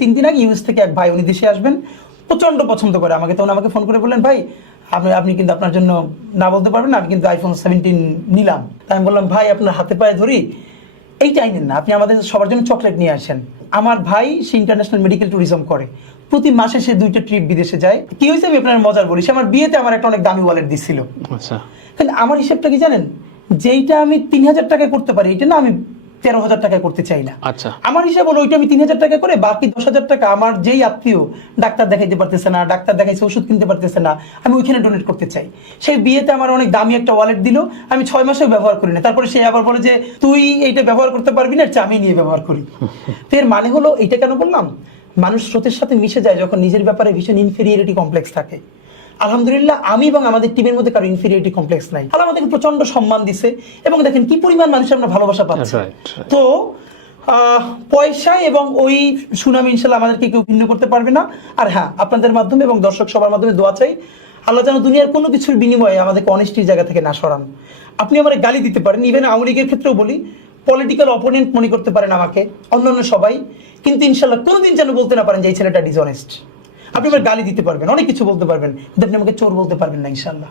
তিন দিন আগে ইউএস থেকে এক ভাই উনি দেশে আসবেন। প্রচণ্ড পছন্দ করে আমাকে। তখন আমাকে ফোন করে বললেন ভাই আপনি আপনি কিন্তু আপনার জন্য না বলতে পারবেন আমি কিন্তু আইফোন সেভেন্টিন নিলাম। তাই আমি বললাম ভাই আপনার হাতে পায়ে ধরি। এইটাই নেন না। আপনি আমাদের সবার জন্য চকলেট নিয়ে আসেন। আমার ভাই সে ইন্টারন্যাশনাল মেডিকেল ট্যুরিজম করে। প্রতি মাসে সে দুইটা ট্রিপ বিদেশে যায়। কি হয়েছে আমি আপনার মজার বলি সে আমার বিয়েতে আমার একটা অনেক দামি ওয়ালেট দিছিল। আচ্ছা। আমার হিসাবটা কি জানেন? যেইটা আমি তিন হাজার টাকায় করতে পারি এটা না আমি তেরো হাজার টাকায় করতে চাই না। আচ্ছা। আমার হিসাব হলো ওইটা আমি তিন হাজার টাকা করে বাকি দশ হাজার টাকা আমার যেই আত্মীয় ডাক্তার দেখাইতে পারতেছে না ডাক্তার দেখাইছে ওষুধ কিনতে পারতেছে না আমি ওইখানে ডোনেট করতে চাই। সেই বিয়েতে আমার অনেক দামি একটা ওয়ালেট দিল আমি ছয় মাসেও ব্যবহার করি না। তারপরে সে আবার বলে যে তুই এইটা ব্যবহার করতে পারবি না আমি নিয়ে ব্যবহার করি। তো এর মানে হলো এইটা কেন বললাম? মানুষ স্রোতের সাথে মিশে যায় যখন নিজের ব্যাপারে ভীষণ ইনফেরিয়রিটি কমপ্লেক্স থাকে। আলহামদুলিল্লাহ আমি এবং আমাদের টিমের মধ্যে কারও ইনফেরিয়রিটি কমপ্লেক্স নাই। আল্লাহ আমাদেরকে প্রচণ্ড সম্মান দিছে এবং দেখেন কি পরিমাণ মানুষের আমরা ভালোবাসা পাচ্ছি. তো পয়সা এবং ওই সুনাম ইনশাল্লাহ আমাদেরকে কেউ ভিন্ন করতে পারবে না। আর হ্যাঁ আপনাদের মাধ্যমে এবং দর্শক সবার মাধ্যমে দোয়া চাই আল্লাহ যেন দুনিয়ার কোনো কিছুর বিনিময়ে আমাদেরকে অনেস্টির জায়গা থেকে না সরান। আপনি আমার গালি দিতে পারেন ইভেন আওয়ামী লীগের ক্ষেত্রেও বলি পলিটিক্যাল অপোনেন্ট মনে করতে পারেন আমাকে অন্যান্য সবাই। কিন্তু ইনশাল্লাহ কোনোদিন যেন বলতে না পারেন যে এই ছেলেটা ডিসঅনেস্ট আপনি আমার গালি দিতে পারবেন, অনেক কিছু বলতে পারবেন, কিন্তু আপনি আমাকে চোর বলতে পারবেন না ইনশাল্লাহ